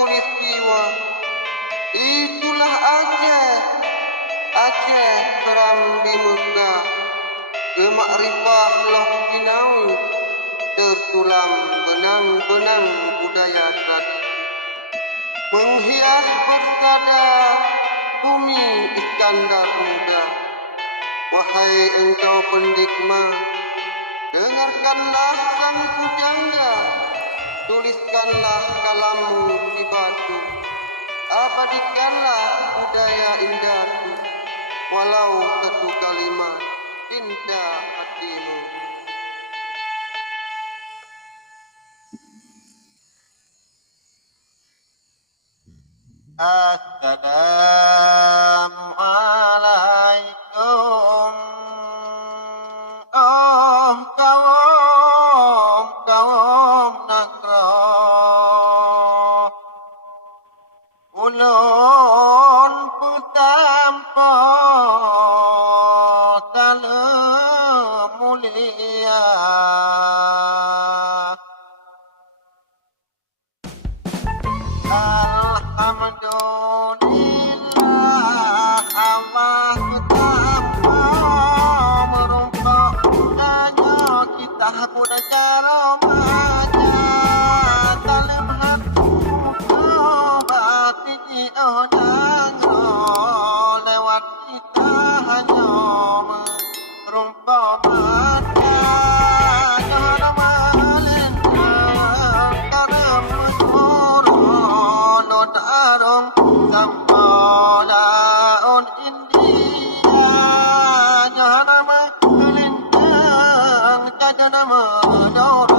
tulis jiwa. Itulah Aceh terang di muka, kemakrifah loh kinawi, tertulang benang-benang budaya tradisi, menghias persada bumi Iskandar muda. Wahai engkau pendikma, dengarkanlah sang pujangga, tuliskanlah kalammu di batu, abadikanlah budaya indahku, walau satu kalimat cinta hatimu. Assalamualaikum. Oh kaum negara, ulun putampo tale mulia. Alhamdulillah Allah betapa merumpok danyo kita pun cara maja talim hatu bati onang lewat kita hanya merumpok mata jangan malingkan karena menurut arong sampolaon India jangan melintang jangan menurut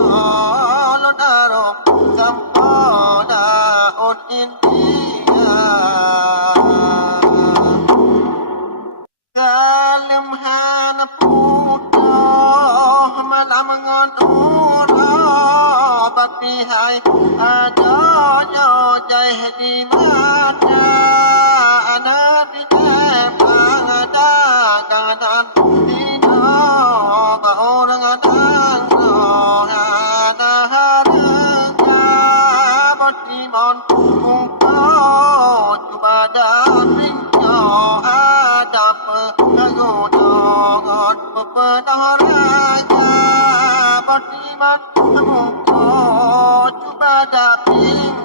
arong sampolaon India. Kalim hana putoh malam ngodura batihai adanya jai di mana anak di depan ada kanan dino ba orang adang ada harga batimon muka coba daring ada pegodongan pepenaraga batiman muka coba daring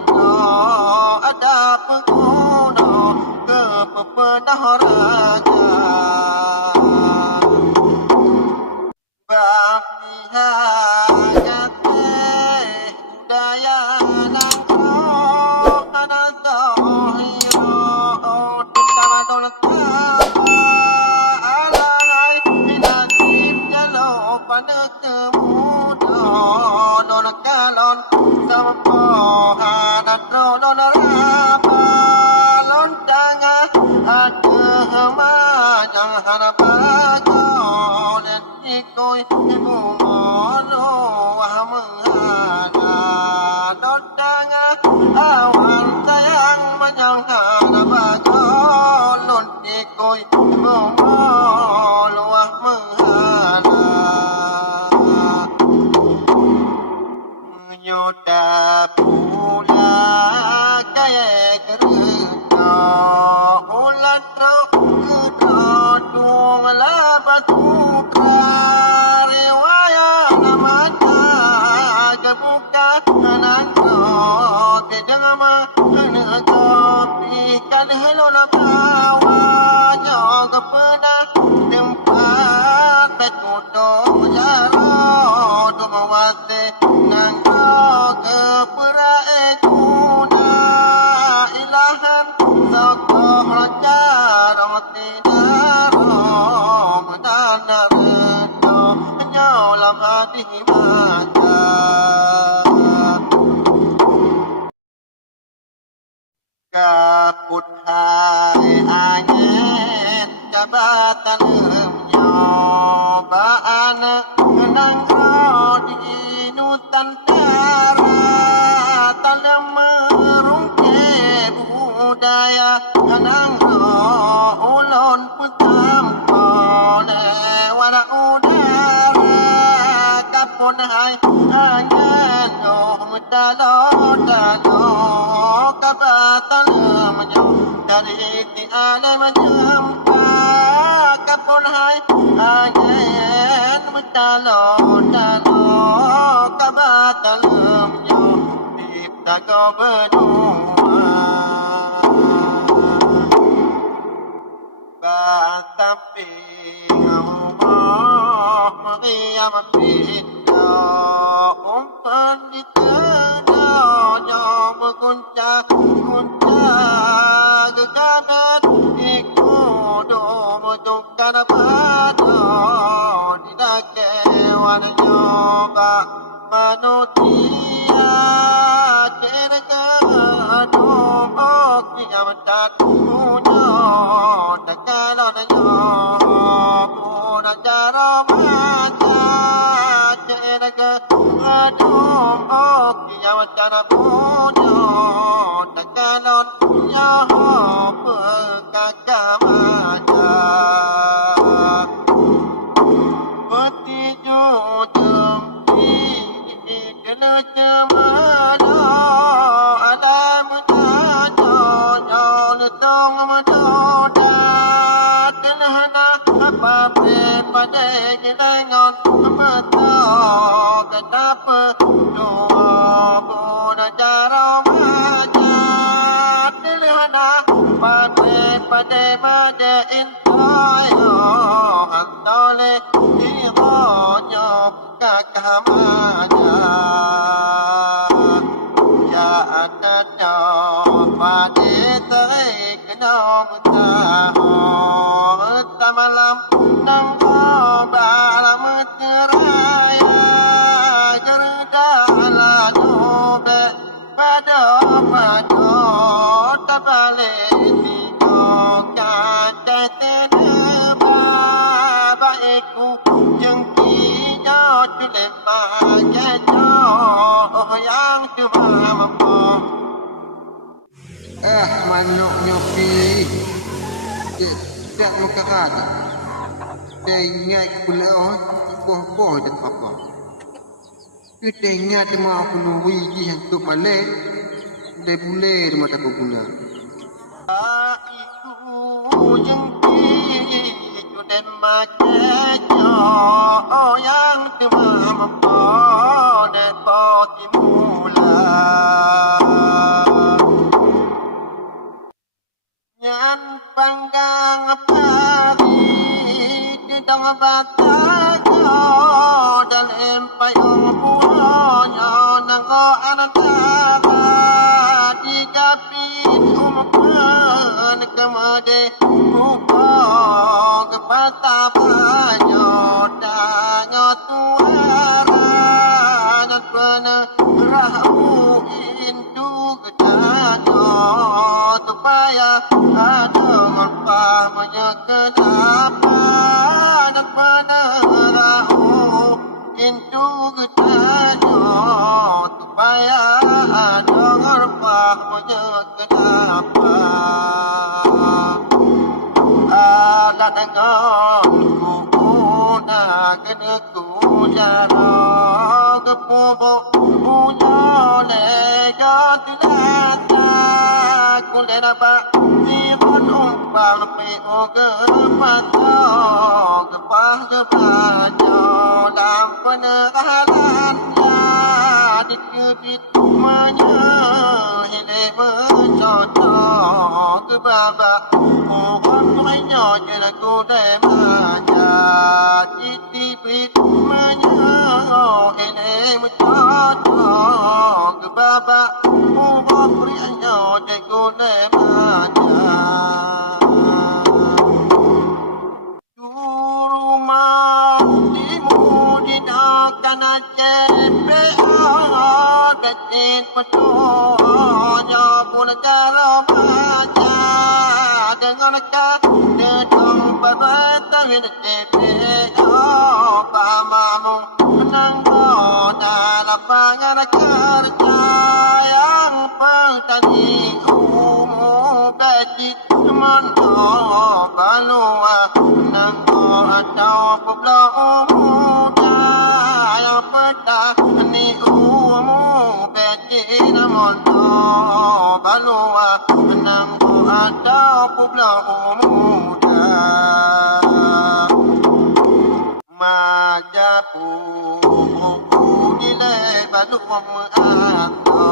ada pengguna ke pepenaraga bakti hajat budaya nangko kana zahiro sama dolat alai binasib jalo pada kemudo non kalon sama pohanat non rapa lon tanga ada yang harapago dan ikoi ibu mono wahmana non tanga awan sayang majang harapago lon ikoi ibu mono wahmana nyoda pula kaya kerja ulat truk kedua lapat putra riwayat namanya kebuka anakku tidak mah kena kopi kan hello nabawa jaga pernah tempat tekudong jaro dumawate nangko ke perae kuna ilahan sokoh raja roti daro menana redo nyolam hati mata kaput hai angin jabatan nyoba anak menang di Nusantara tanam merungke budaya menang ulon putam lewat udara kapun hai angin dalo dari tiada menjumpa kapun hai agen mentalo kabatalem yo dipta kau berdua batapi Allah Maria mapinda umpan di tadanya berguncang kekanan ikudo mentukar pada tidak kewan nyoba manusia kira adum ok yang mendatangnya tak kalau nyoba cara baca kira adum ok yang mendatangnya tak kalau nyoba kakak baca peti jujung kena cemana ada menjadinya letong mendoda kenana apa pada kedengon betul kenapa doa pun cara baca kenana pada intayo antole ironyo kakamanya ya ada pada tarik nom taho tamalam nang balam ceraya gerda ala dobe pada tabale manuk nyopi tidak muka kata dia ingat pula boh dia apa kita ingat dia mahu penuhi yang untuk malik dia boleh dia mata berguna itu yang dan makanya yang cuma membawa dan poti mula nyan panggang pari tidak batago dalam payung punya nanggo anantara tiga pintu makan kemade buka kepata banyo dango tuara dan pernah rahu indu gedanyo supaya ada manfaat kenapa dan pernah rahu indu gedanyo supaya ada manfaat kenapa ada dengan kuna kena kujara kepubo punya lega tulata kulera ba tiron umpang pe oge pato kepah kebajo dalam penerangan dikit manya hele bercocok kebaba orang lainnya jadi kuda manja titipit manya hele bercocok kebaba orang lainnya jadi kuda manja rumah timu di dakan cepe kecil petuanya pun cara baca dengan dedong berbetawi cepe pamamu menanggo dalam lapangan kerja yang petani umum becik mando balua nanggo atau pula muda yang petani umum becik mando balua nang ada publa umuda majapu dile balu ando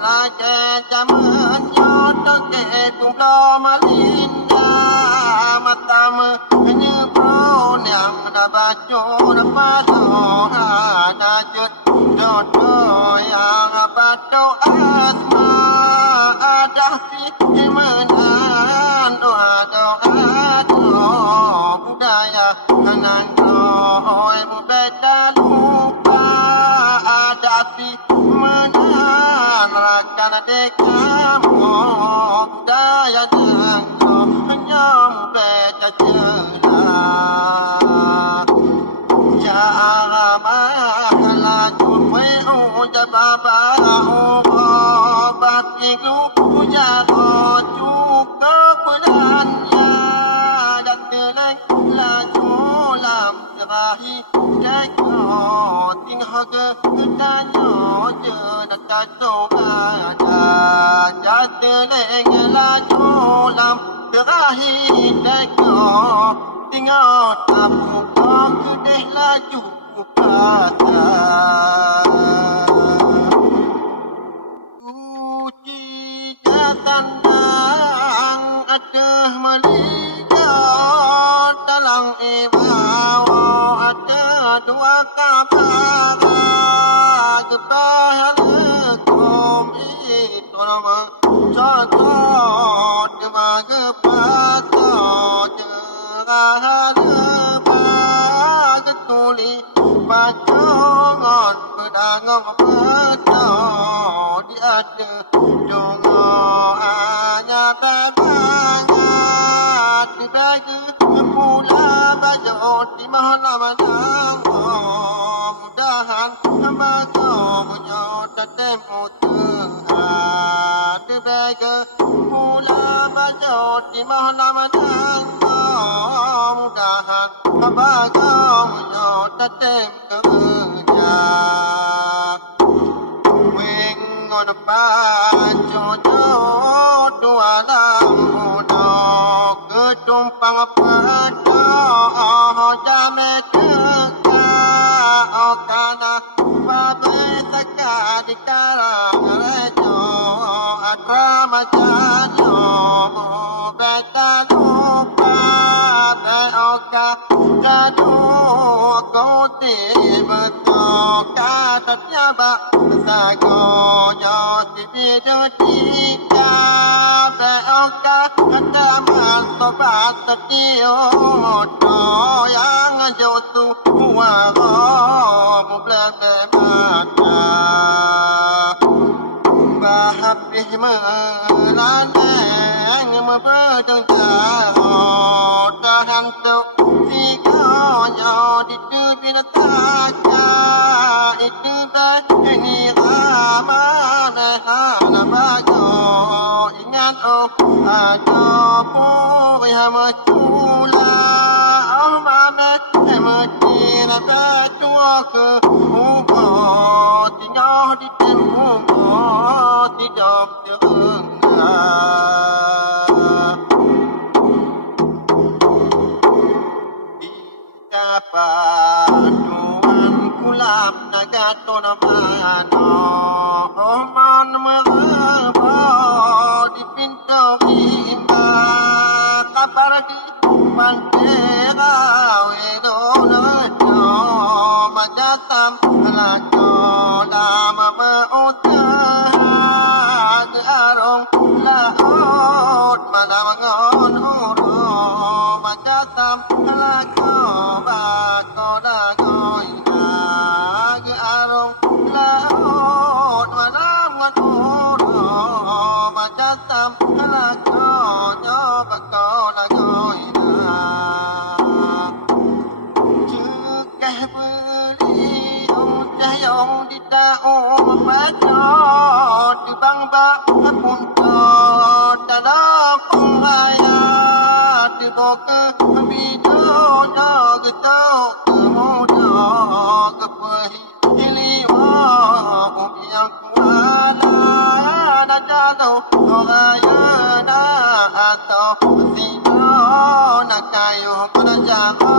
la je jaman yo to ke publa malinda matam ni pro nyang da bajo da pado ada jut do yang bato asma ada si menan doa budaya kanang oi beda lupa ada si menan rakan dekamu budaya dan nyam beda jelas ya amalah jumpai baba obat ilu jago cukup bulannya dan teleng laju lam terahi jago tinggal ke kedanya je dekat ada jateleng laju lam terahi jago tinggal tapu kau kedeh laju kata tandang ada melihat dalam ibaw ada dua kabar kebahagiaan itu nama cocok dengan kepada cerah lepas ketuli pacangan pedangang pada di ada dongo hanya berbangat di bagi pula baju di malam menang mudahan bago punya tetemu Tuhan di bagi pula baju di malam menang mudahan bago punya tetemu Tuhan on pajojo dua lamuno ketumpang pada jame teka okana babe saka di karang rejo atrama jajo beta lupa be oka jadu kote betul kata tiaba sago yo tibidu tika beoka kata masobat tio moto yang jotu waro mublebe mata bahapih melaneng mebedeng jauh tahan tu tiga yo di tubin taka itu ini ramane hana bago ingat ada puri hamacula mame emetina betua ke ubo tinggal di temumbo tidak terengah paduan kulam nagato namano oman meraba di pintu rimba kabar di pantera wedona majatam lajo lama meutah arong laut malam ngon uro majatam lajo bako dagoi arong laut ยนาอัตโตสิโนนักกายโยกนจางอ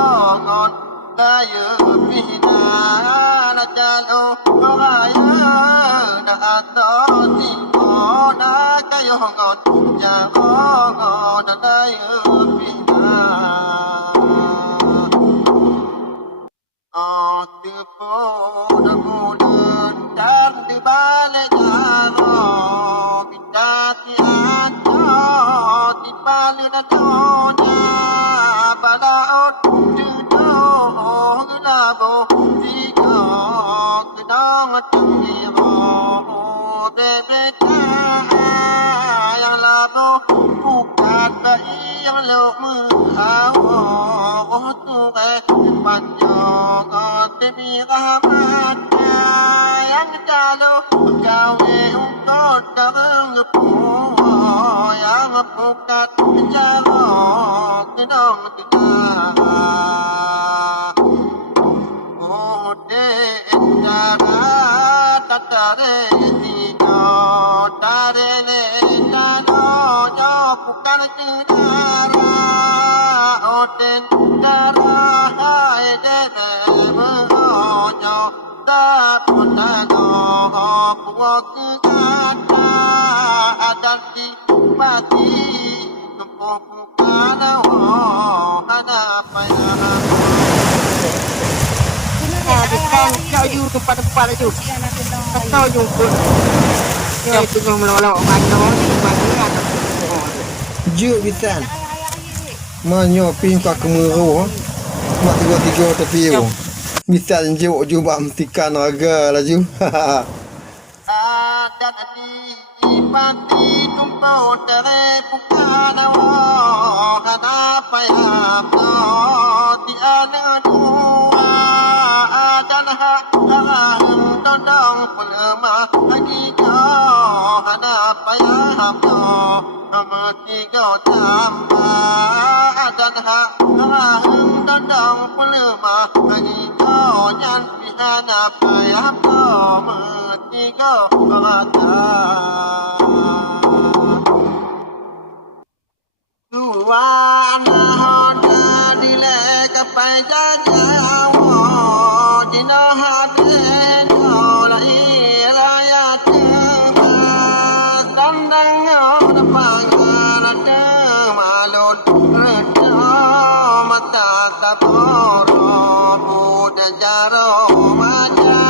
นกายปินานาจาโลกายนาอัตโตสิโนนักกายโยกนจางอนกายปินาtu poda poda dan di balik jaro kita tiada di balik dadonya balaut judo gelabo tiga kedang tengiro bebeka yang labo bukan bayi yang lo mau tu panjang demi rahmat yang jalo gawe untuk darang yang pukat jalo kedong tidak de jara tatare sino tare le jalo jo bukan cedara oten darah hai debe mengonyo tak potano buat kata adan di mati tempuh bukan ada payah Depan kau you tempat-tempat itu. Kau you pun. Ya itu yang melolok mana ni mana. Juk bisan. Manyo pin ka kemuru. Mak tiga-tiga tepi yo. Misal juk jumpa mestikan raga lah ju. Dan di pati tumpau tere bukan kenapa ya di ana dua dan hak tondong pelema lagi kau kenapa ya tiga tambah dan hak tondong pelema lagi kau yang pihan apa ya tiga kata dua nahona dile kapai jajawo dina hadin ola iraya tema sandang depan ada malun redo mata taporo buda jaro maja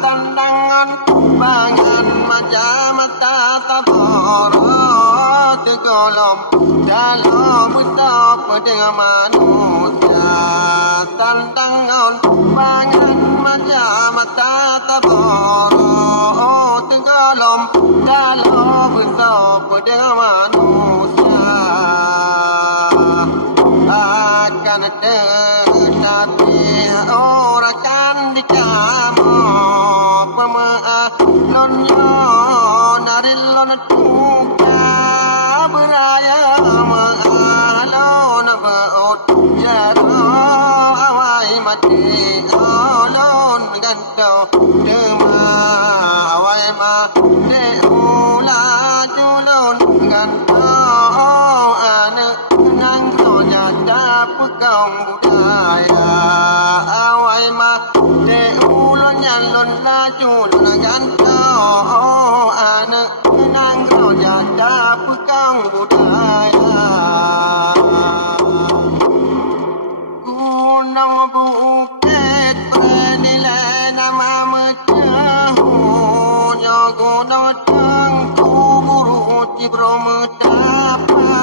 sandangan bangan maja mata taporo tegolom dalam utap dengan manusia tantangan bangan maja mata taboro tegolom dalam utap dengan manusia akan tetapi orang kan dikamu pemaaf lonyo narilon tuka beraya mengalon baut jaro awai mati alon ganto dema awai ma de ula julon ganto ane nang roja dapukong budaya awai ma de ulon nyalon laju ganto ane nang roja dapukong budaya gunung bukit bernilai nama mecahu gunung tengku buru cibro metapa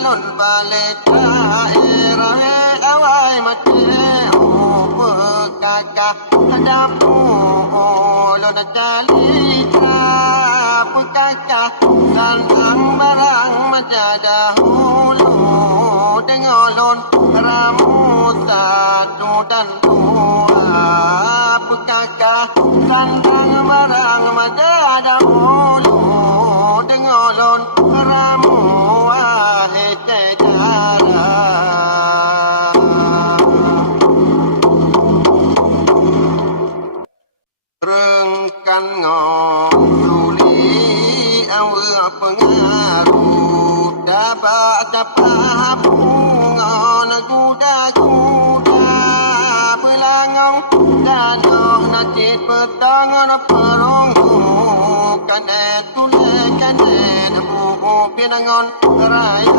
lon balik daerah awai mecahu bekakah hadapu lon jalita bekakah sandang barang majadahulu dengolon rambut satu dan dua bekakah sandang barang majadahulu dengolon rambut hekejara rengkan ngong suli awe pengang baca bunga kuda belangau danau najis petangan perunggu kanet tulek kanet buku pinangon raya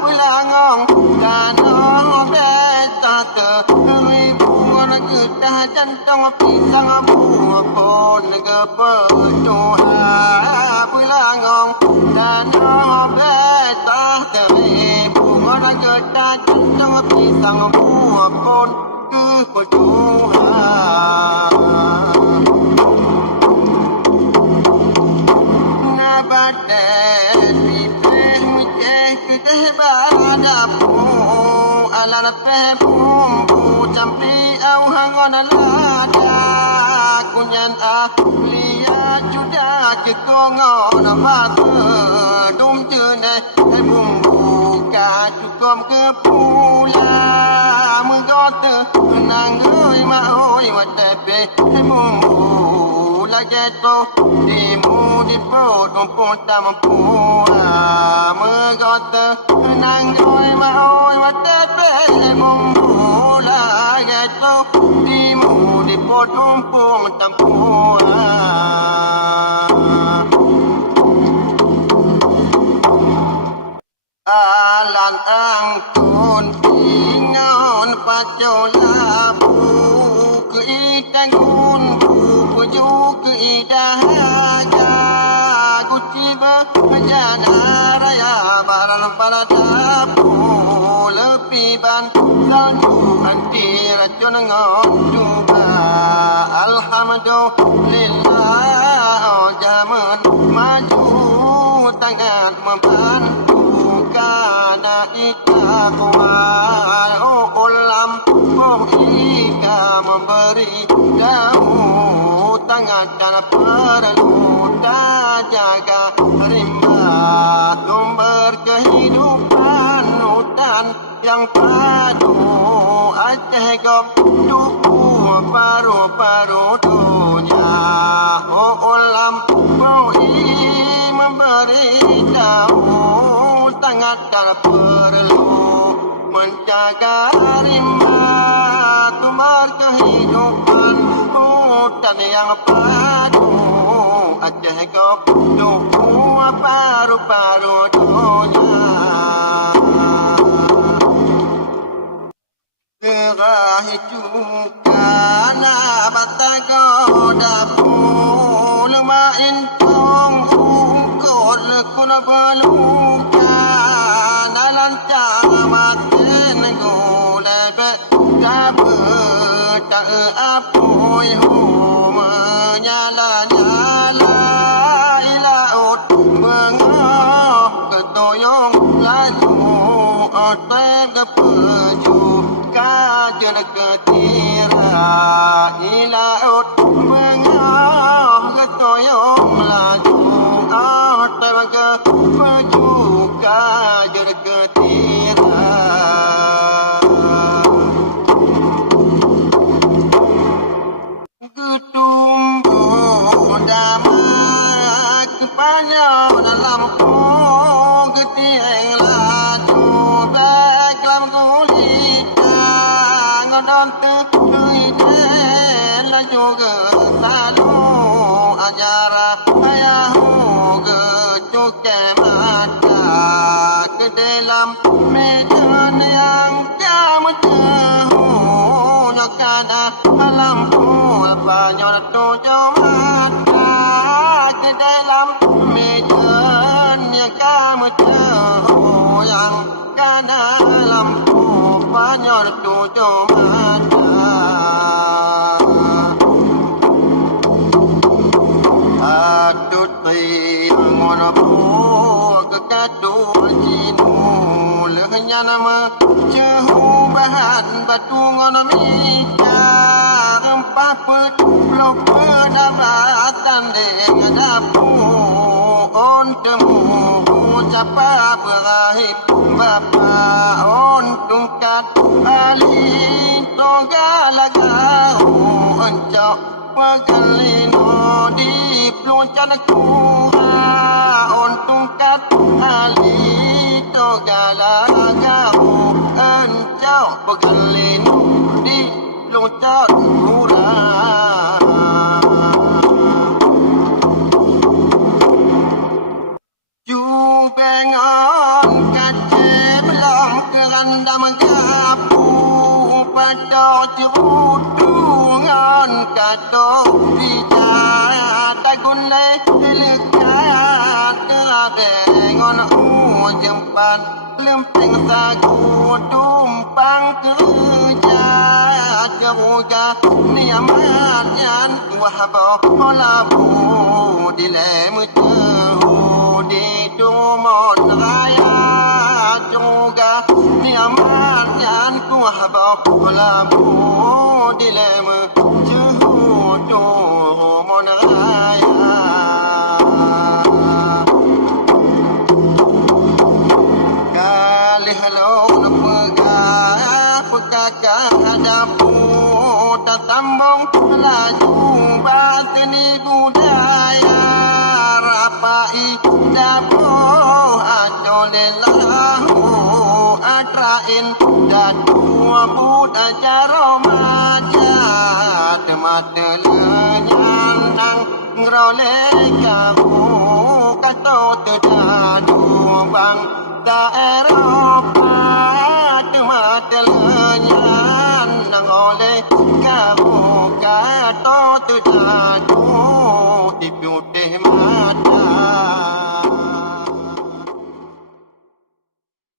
belangau danau beta terui bunga getah jantong pisang buah pon kepecuha belangau danau beta terui bunga getah jantong pisang buah pon kepecuha nabadet pipeh miceh keteh baradapu alanat pebumbu campri au hangon alada kunyan ahliya juda cekongon mata dum jene bumbu ka cukom ke pula menggote nang oi ma oi ma tepe bumbu lageto dimu dipot mumpun tampu menggote nang oi ma tepe bumbu lageto dimu dipot mumpun tampu alan angkun ingon pacolabu keitangun buju keidahaga kuciba menjana raya baran paradapu lepiban lalu anti racun ngoduba alhamdulillah jaman maju tangan membantu kana ikakuan ulam ika memberi daun tangan dan perlu jaga rimba sumber kehidupan hutan yang padu Aceh gom duku paru-paru dunia ulam memberi daun tangan dan perlu menjaga rimba sumber kehidupan hutan yang padu Aceh gom duku paru-paru dunia gerah juga na batago dapu lemain tong ungkol kuna baluka nalan camaten golebe gabe tak apoi hu menyala-nyala ilaut mengoh ketoyong laju otep kepeju kajen ketira ilaut mengoh ketoyong laju otep kepeju kajen ketira Kutumbu damak panjang dalam ketieng laju bek lam kulita ngodon tuiden laju ke salu ajara ayahu ke cuke mata ke dalam medan yang kamu jauh nyokana lampu banyak tujuh mata ke dalam medan yang kamu jauh yang kana lampu banyak tujuh mata adut yang ngonobu kekadu jinu lehnya nama jauh bahan batu ngonomika rempah petlok pendapatan dengan dapu on temu ucapa berahib bapa on tungkat ali togalagau encok pagalino di peluncan kuha on tungkat ali Pagalino di loncat murah Jubengan kace belum keranda menggapu pada jerudungan kato dijaya tagun le lekat keradengon jempan lempeng sagu tumpang kerja keruga niamat yan wahabo labu dilemu tehu di dumon raya juga niamat yan wahabo labu dilemu tehu dumon raya Hello, pegagah hadapu tatambong laju batini budaya rapai dabo ajolelahu atrain datu bud ajaro maja temate lenyandang ngrole kabu kato tedadu bang daerah telenyan nang oleh kamu kato tu jatuh di putih mata